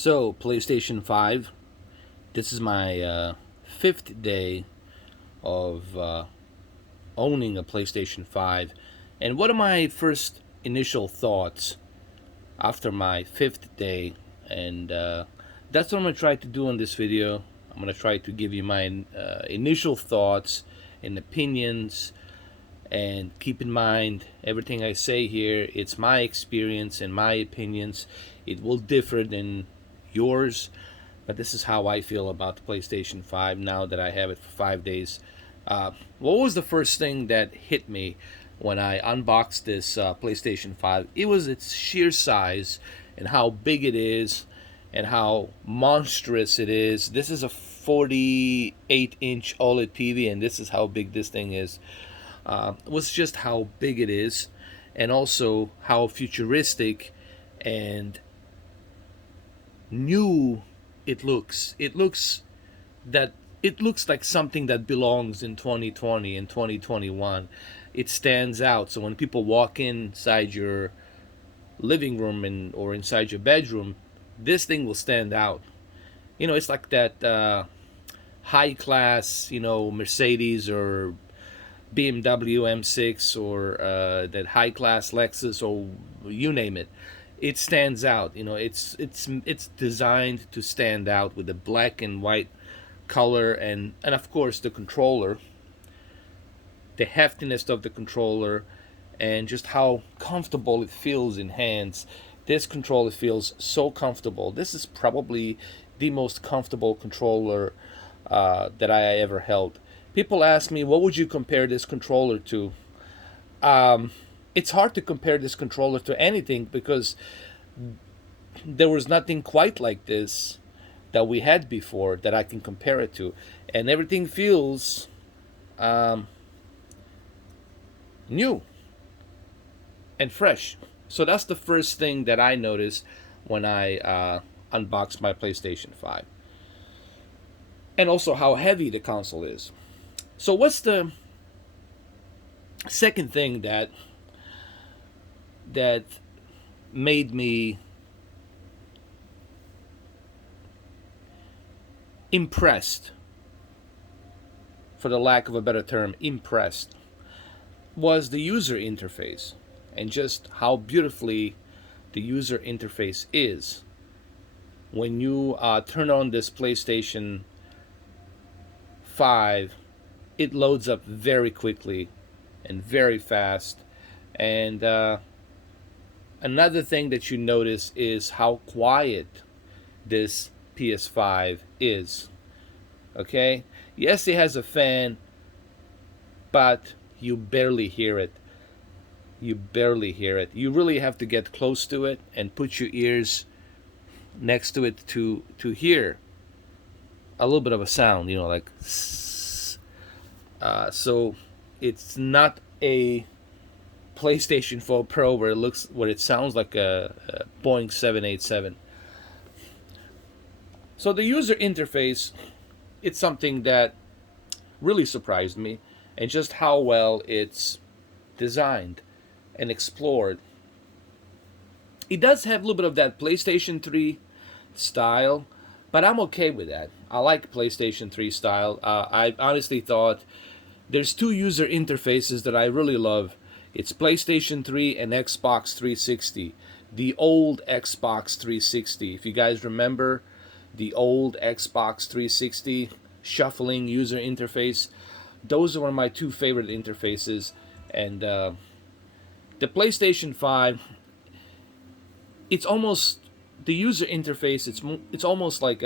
So, PlayStation 5, this is my fifth day of owning a PlayStation 5. And what are my first initial thoughts after my fifth day? And that's what I'm going to try to do on this video. I'm going to try to give you my initial thoughts and opinions. And keep in mind, everything I say here, it's my experience and my opinions. It will differ than yours, but this is how I feel about the PlayStation 5 now that I have it for 5 days. What was the first thing that hit me when I unboxed this PlayStation 5? It was its sheer size and how big it is and how monstrous it is. This is a 48-inch OLED TV, and this is how big this thing is. Was just how big it is, and also how futuristic and new it looks. It looks like something that belongs in 2020 and 2021. It stands out. So when people walk inside your living room or inside your bedroom, this thing will stand out. It's like that high class, Mercedes or BMW M6 or that high class Lexus or you name it. It stands out. It's designed to stand out with the black and white color and of course the controller, the heftiness of the controller, and just how comfortable it feels in hands. This controller feels so comfortable. This is probably the most comfortable controller that I ever held. People ask me, what would you compare this controller to? It's hard to compare this controller to anything because there was nothing quite like this that we had before that I can compare it to. And everything feels new and fresh. So that's the first thing that I noticed when I unboxed my PlayStation 5. And also how heavy the console is. So what's the second thing that made me impressed, for the lack of a better term, impressed, was the user interface and just how beautifully the user interface is. When you turn on this PlayStation 5, it loads up very quickly and very fast. And another thing that you notice is how quiet this PS5 is. Okay? Yes, it has a fan, but you barely hear it. You barely hear it. You really have to get close to it and put your ears next to it to hear a little bit of a sound, like so it's not a PlayStation 4 Pro where it sounds like a Boeing 787. So the user interface, it's something that really surprised me, and just how well it's designed and explored. It does have a little bit of that PlayStation 3 style, but I'm okay with that. I like PlayStation 3 style. I honestly thought there's two user interfaces that I really love. It's PlayStation 3 and Xbox 360. The old Xbox 360. If you guys remember the old Xbox 360 shuffling user interface, those are my two favorite interfaces. And the PlayStation 5, it's almost the user interface. It's almost like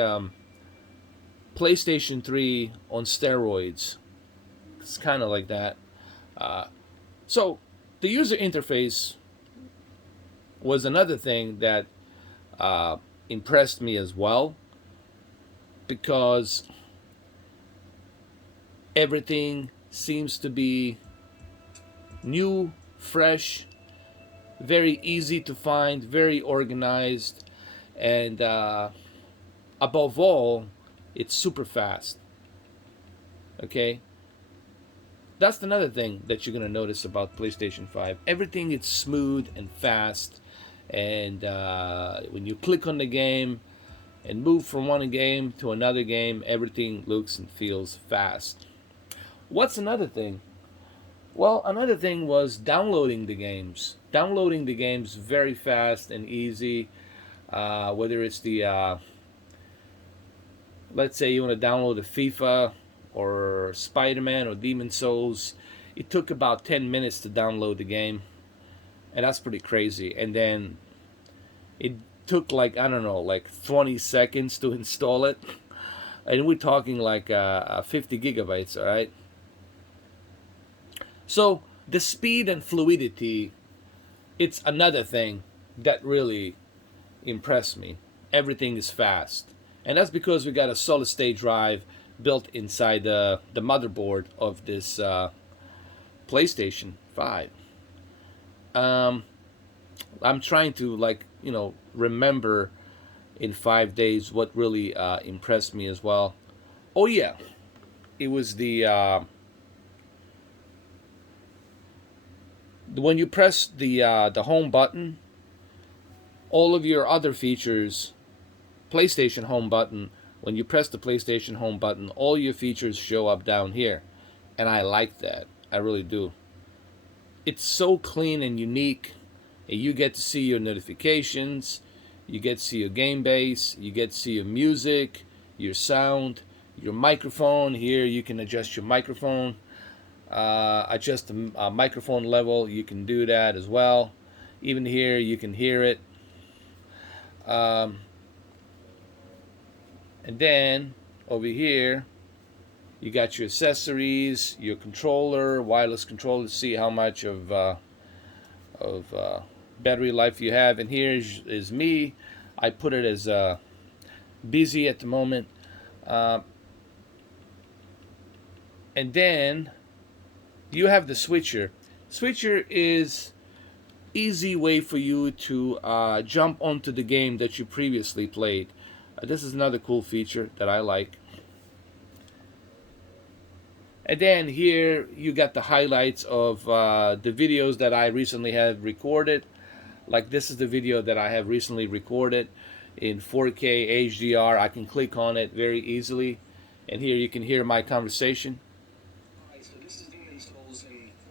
PlayStation 3 on steroids. It's kind of like that. So the user interface was another thing that impressed me as well, because everything seems to be new, fresh, very easy to find, very organized, and above all, it's super fast. Okay? That's another thing that you're going to notice about PlayStation 5. Everything is smooth and fast, and when you click on the game, and move from one game to another game. Everything looks and feels fast. What's another thing? Well, another thing was downloading the games. Downloading the games very fast and easy. Whether it's let's say you want to download a FIFA or Spider-Man or Demon Souls, it took about 10 minutes to download the game, and that's pretty crazy. And then it took like, I don't know, like 20 seconds to install it, and we're talking like 50 gigabytes, all right? So the speed and fluidity, it's another thing that really impressed me. Everything is fast, and that's because we got a solid state drive built inside the motherboard of this PlayStation 5. Um, I'm trying to, like, remember in 5 days what really impressed me as well. Oh yeah, it was when you press the home button, all of your other features, PlayStation home button, when you press the PlayStation home button, all your features show up down here. And I like that. I really do. It's so clean and unique. And you get to see your notifications, you get to see your game base, you get to see your music, your sound, your microphone. Here you can adjust your microphone, adjust the microphone level. You can do that as well. Even here you can hear it. Um, and then over here you got your accessories, your controller, wireless controller, to see how much of battery life you have. And here is me. I put it as busy at the moment. Uh, and then you have the switcher. Switcher is easy way for you to jump onto the game that you previously played. This is another cool feature that I like. And then here you got the highlights of the videos that I recently have recorded. Like, this is the video that I have recently recorded in 4K HDR. I can click on it very easily, and here you can hear my conversation.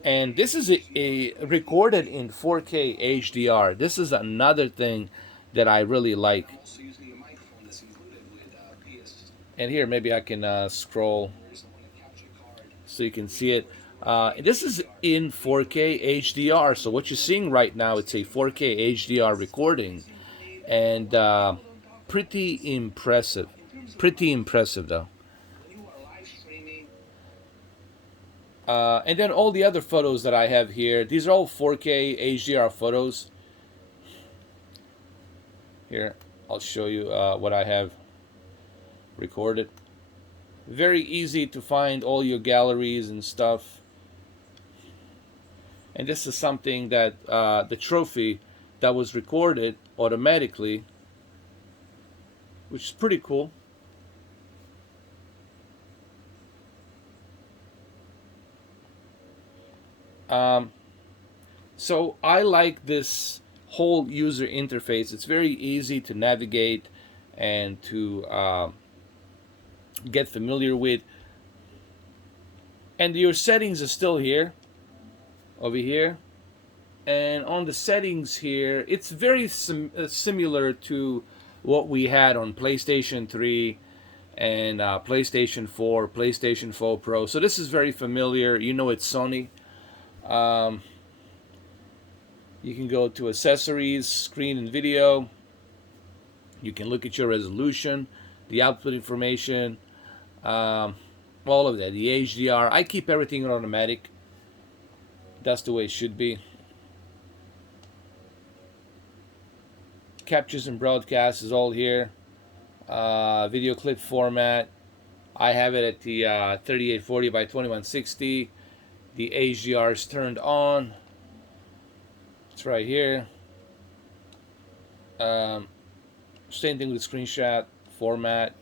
And this is a recorded in 4K HDR. This is another thing that I really like. And here maybe I can scroll so you can see it. This is in 4K HDR. So what you're seeing right now, it's a 4K HDR recording, and pretty impressive. Pretty impressive though. And then all the other photos that I have here, these are all 4K HDR photos. Here, I'll show you what I have recorded. Very easy to find all your galleries and stuff. And this is something that the trophy that was recorded automatically, which is pretty cool. So I like this whole user interface. It's very easy to navigate and to get familiar with. And your settings are still here, over here. And on the settings here, it's very similar to what we had on PlayStation 3 and PlayStation 4, PlayStation 4 Pro. So this is very familiar. You know it's Sony. You can go to accessories, screen and video. You can look at your resolution, the output information, all of that, the HDR. I keep everything on automatic. That's the way it should be. Captures and broadcasts is all here. Video clip format, I have it at the 3840 by 2160. The HDR is turned on. It's right here. Same thing with screenshot format.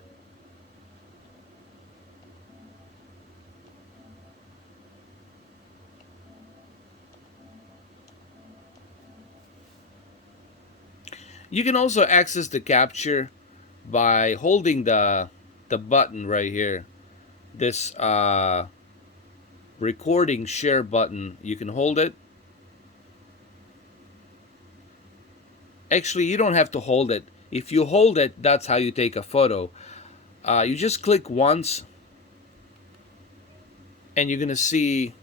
You can also access the capture by holding the button right here, this recording share button. You can hold it. Actually, you don't have to hold it. If you hold it, that's how you take a photo. You just click once, and you're gonna see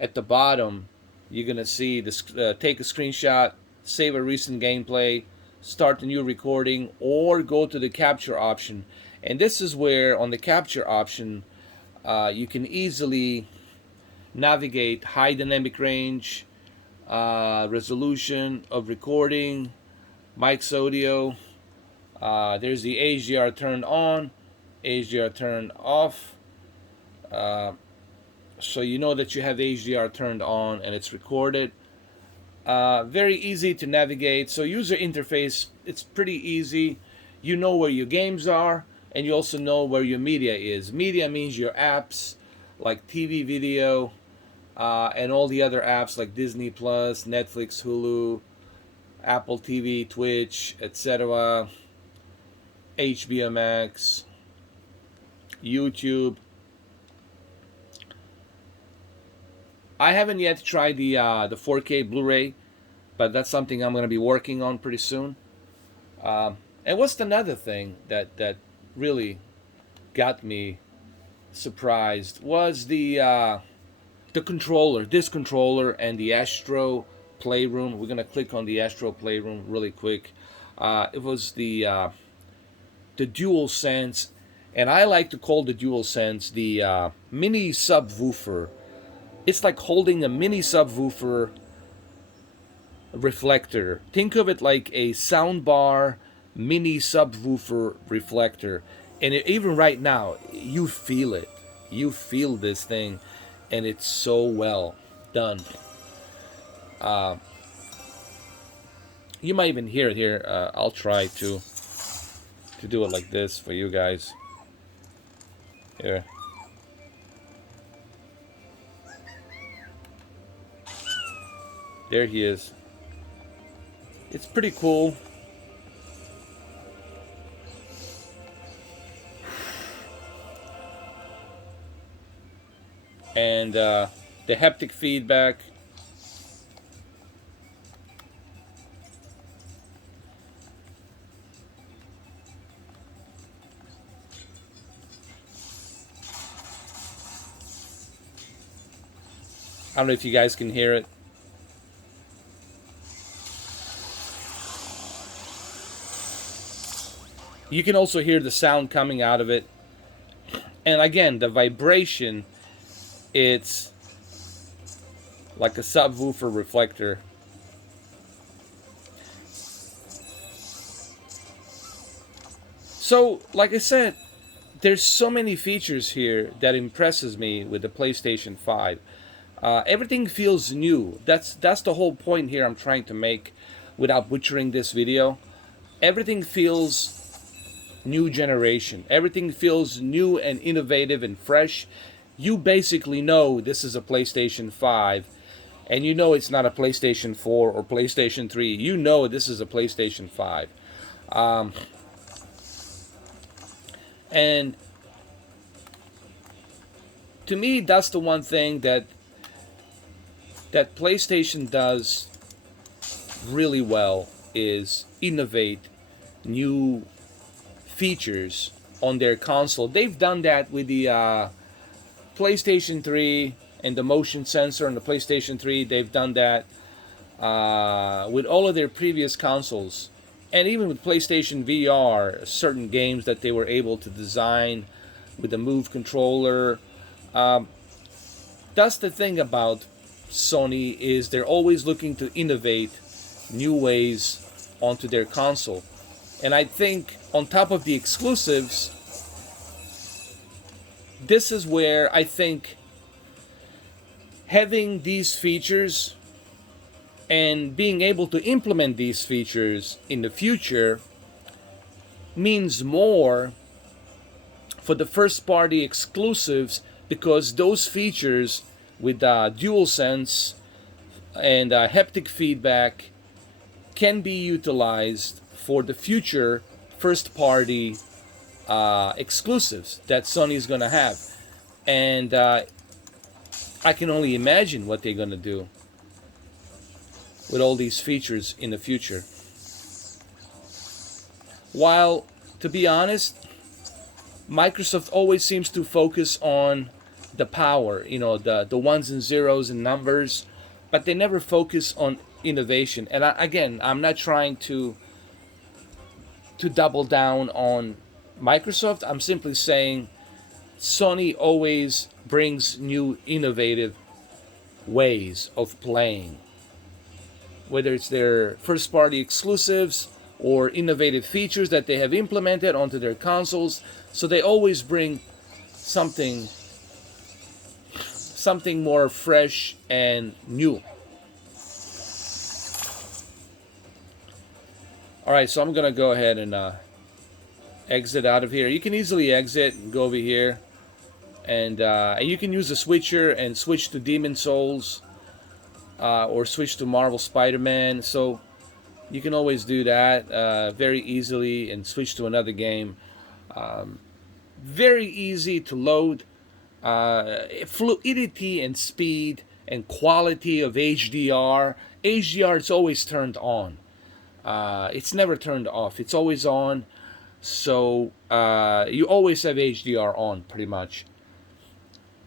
at the bottom, you're gonna see this: take a screenshot, save a recent gameplay, start a new recording, or go to the capture option. And this is where, on the capture option, you can easily navigate high dynamic range, resolution of recording, mic's audio. There's the HDR turned on, HDR turned off. So you know that you have HDR turned on and it's recorded. Very easy to navigate. So user interface, it's pretty easy. You know where your games are, and you also know where your media is. Media means your apps like TV video, and all the other apps like Disney Plus, Netflix, Hulu, Apple TV, Twitch, etc., HBO Max, YouTube. I haven't yet tried the 4K Blu-ray, but that's something I'm going to be working on pretty soon. And what's another thing that really got me surprised was the controller, this controller, and the Astro Playroom. We're gonna click on the Astro Playroom really quick. It was the DualSense, and I like to call the DualSense the mini subwoofer. It's like holding a mini subwoofer reflector. Think of it like a soundbar mini subwoofer reflector. And even right now, you feel it. You feel this thing, and it's so well done. You might even hear it here. I'll try to do it like this for you guys. Here. There he is. It's pretty cool. And the haptic feedback. I don't know if you guys can hear it. You can also hear the sound coming out of it. And again, the vibration, it's like a subwoofer reflector. So, like I said, there's so many features here that impresses me with the PlayStation 5. Everything feels new. That's the whole point here I'm trying to make without butchering this video. Everything feels new generation. Everything feels new and innovative and fresh. You basically know this is a PlayStation 5, and you know it's not a PlayStation 4 or PlayStation 3. You know this is a PlayStation 5. And to me, that's the one thing that PlayStation does really well, is innovate new features on their console. They've done that with the PlayStation 3 and the motion sensor on the PlayStation 3. They've done that with all of their previous consoles. And even with PlayStation VR, certain games that they were able to design with the Move controller. That's the thing about Sony, is they're always looking to innovate new ways onto their console. And I think on top of the exclusives, this is where I think having these features and being able to implement these features in the future means more for the first party exclusives, because those features with DualSense and haptic feedback can be utilized for the future first party exclusives that Sony's going to have. And I can only imagine what they're going to do with all these features in the future. While, to be honest, Microsoft always seems to focus on the power, the ones and zeros and numbers, but they never focus on innovation. And again, I'm not trying to double down on Microsoft. I'm simply saying Sony always brings new innovative ways of playing, whether it's their first party exclusives or innovative features that they have implemented onto their consoles. So they always bring something more fresh and new. All right, so I'm gonna go ahead and exit out of here. You can easily exit and go over here, and you can use the switcher and switch to Demon Souls or switch to Marvel Spider-Man. So you can always do that very easily and switch to another game. Very easy to load. Fluidity and speed and quality of HDR. HDR is always turned on. It's never turned off. It's always on. So you always have HDR on pretty much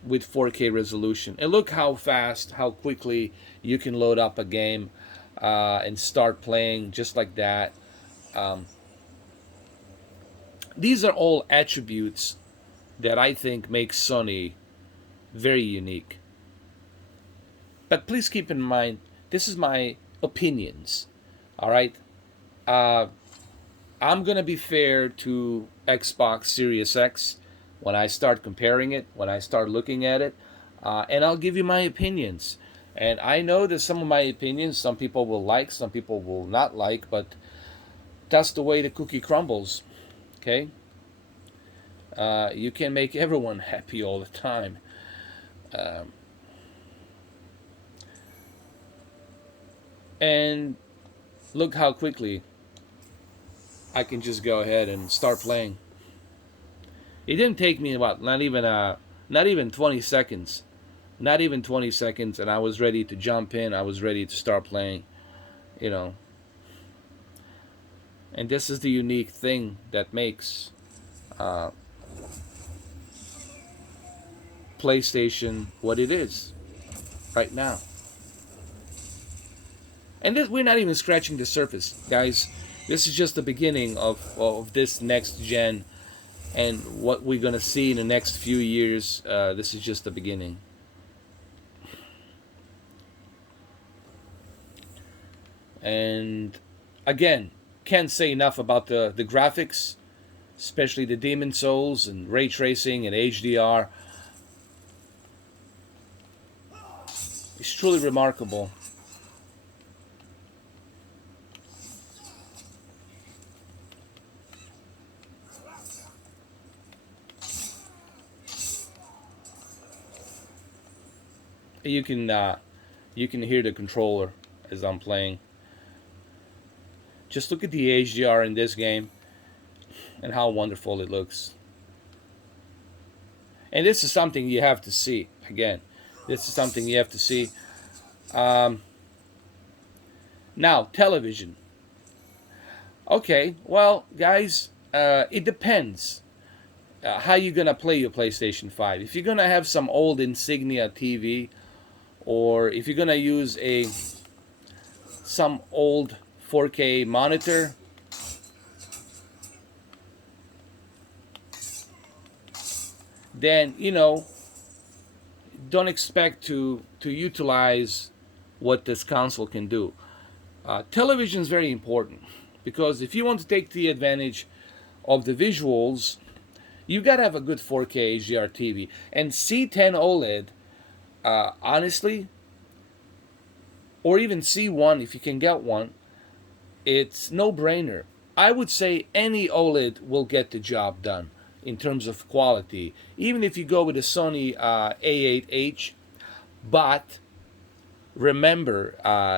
with 4K resolution. And look how fast, how quickly you can load up a game and start playing just like that. These are all attributes that I think make Sony very unique. But please keep in mind, this is my opinions. All right? I'm going to be fair to Xbox Series X when I start comparing it, when I start looking at it, and I'll give you my opinions. And I know that some of my opinions, some people will like, some people will not like, but that's the way the cookie crumbles. Okay? You can make everyone happy all the time. And look how quickly I can just go ahead and start playing. It didn't take me not even 20 seconds. Not even 20 seconds, and I was ready to jump in. I was ready to start playing, And this is the unique thing that makes PlayStation what it is right now. And we're not even scratching the surface, guys. This is just the beginning of this next gen and what we're going to see in the next few years. This is just the beginning. And again, can't say enough about the graphics, especially the Demon Souls and ray tracing and HDR. It's truly remarkable. You can hear the controller as I'm playing. Just look at the HDR in this game and how wonderful it looks. And this is something you have to see. Again, this is something you have to see. Now, television. Okay, well, guys, it depends how you're going to play your PlayStation 5. If you're going to have some old Insignia TV, or if you're going to use some old 4K monitor, then don't expect to utilize what this console can do. Television is very important because if you want to take the advantage of the visuals, you gotta have a good 4K HDR TV. And C10 OLED, honestly, or even C1 if you can get one, it's no-brainer. I would say any OLED will get the job done in terms of quality, even if you go with a Sony A8H. But remember,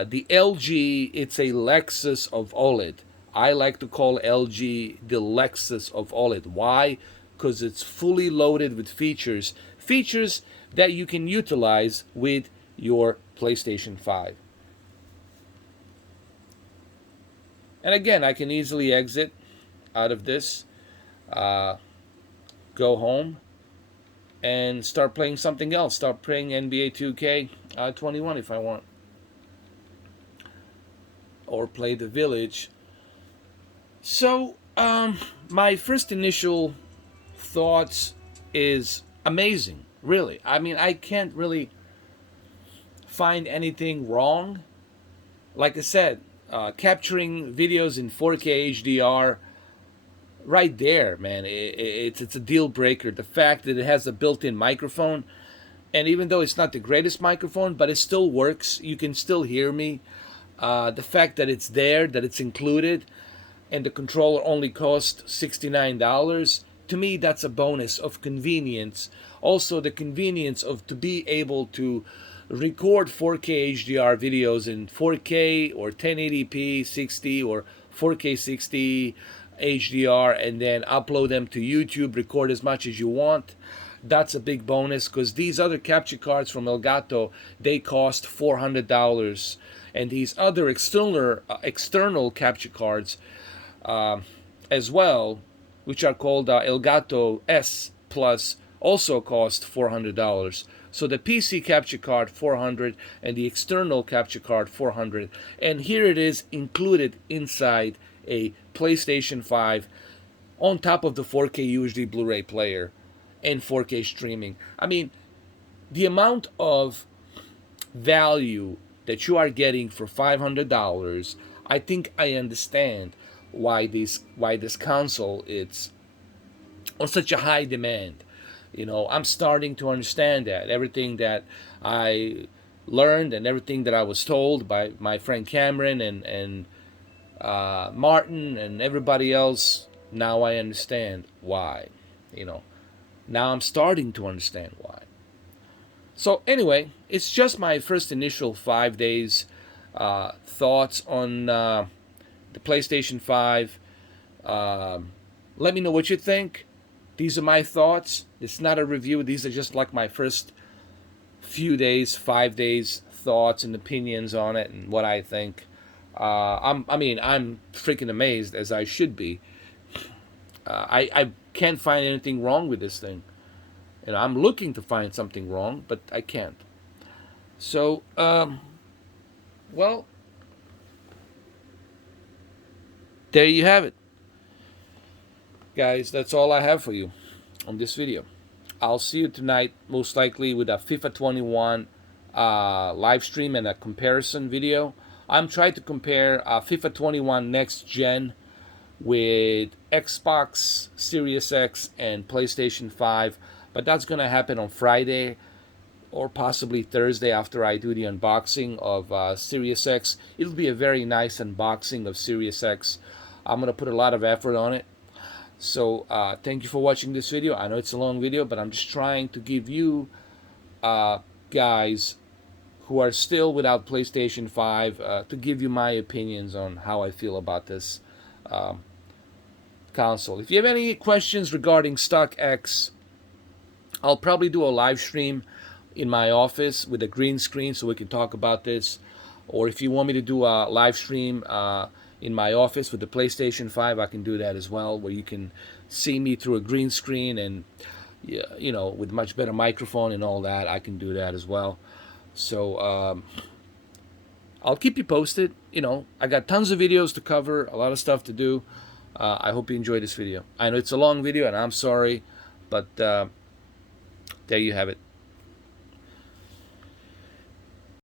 the LG, it's a Lexus of OLED. I like to call LG the Lexus of OLED. Why? Because it's fully loaded with features that you can utilize with your PlayStation 5. And again, I can easily exit out of this, uh, go home, and start playing something else. Start playing NBA 2K 21 if I want, or play The Village. So, my first initial thoughts is amazing. Really, I mean, I can't really find anything wrong. Like I said, capturing videos in 4K HDR, right there, man, it's a deal breaker. The fact that it has a built-in microphone, and even though it's not the greatest microphone, but it still works. You can still hear me. The fact that it's there, that it's included, and the controller only costs $69. To me, that's a bonus of convenience. Also, the convenience of to be able to record 4K HDR videos in 4K or 1080p 60 or 4K 60 HDR, and then upload them to YouTube, record as much as you want. That's a big bonus, because these other capture cards from Elgato, they cost $400, and these other external capture cards uh, as well, which are called Elgato S Plus, also cost $400. So the PC capture card $400 and the external capture card $400, and here it is included inside a PlayStation 5 on top of the 4K UHD Blu-ray player and 4K streaming. I mean, the amount of value that you are getting for $500, I think I understand why this console it's on such a high demand. I'm starting to understand that everything that I learned and everything that I was told by my friend Cameron and Martin and everybody else. Now I understand why. Now I'm starting to understand why. So anyway, it's just my first initial 5 days thoughts on the PlayStation 5. Let me know what you think. These are my thoughts. It's not a review. These are just like my first few days, 5 days thoughts and opinions on it and what I think. I'm freaking amazed, as I should be. I can't find anything wrong with this thing. I'm looking to find something wrong, but I can't. So, well, there you have it. Guys, that's all I have for you on this video. I'll see you tonight, most likely with a FIFA 21 live stream and a comparison video. I'm trying to compare FIFA 21 Next Gen with Xbox Series X and PlayStation 5, but that's going to happen on Friday or possibly Thursday after I do the unboxing of Series X. It'll be a very nice unboxing of Series X. I'm going to put a lot of effort on it. So thank you for watching this video. I know it's a long video, but I'm just trying to give you guys who are still without PlayStation 5 to give you my opinions on how I feel about this console. If you have any questions regarding Stock X, I'll probably do a live stream in my office with a green screen so we can talk about this. Or if you want me to do a live stream in my office with the PlayStation 5, I can do that as well, where you can see me through a green screen and with much better microphone and all that. I can do that as well. So I'll keep you posted. I got tons of videos to cover, a lot of stuff to do. I hope you enjoyed this video. I know it's a long video, and I'm sorry, but there you have it.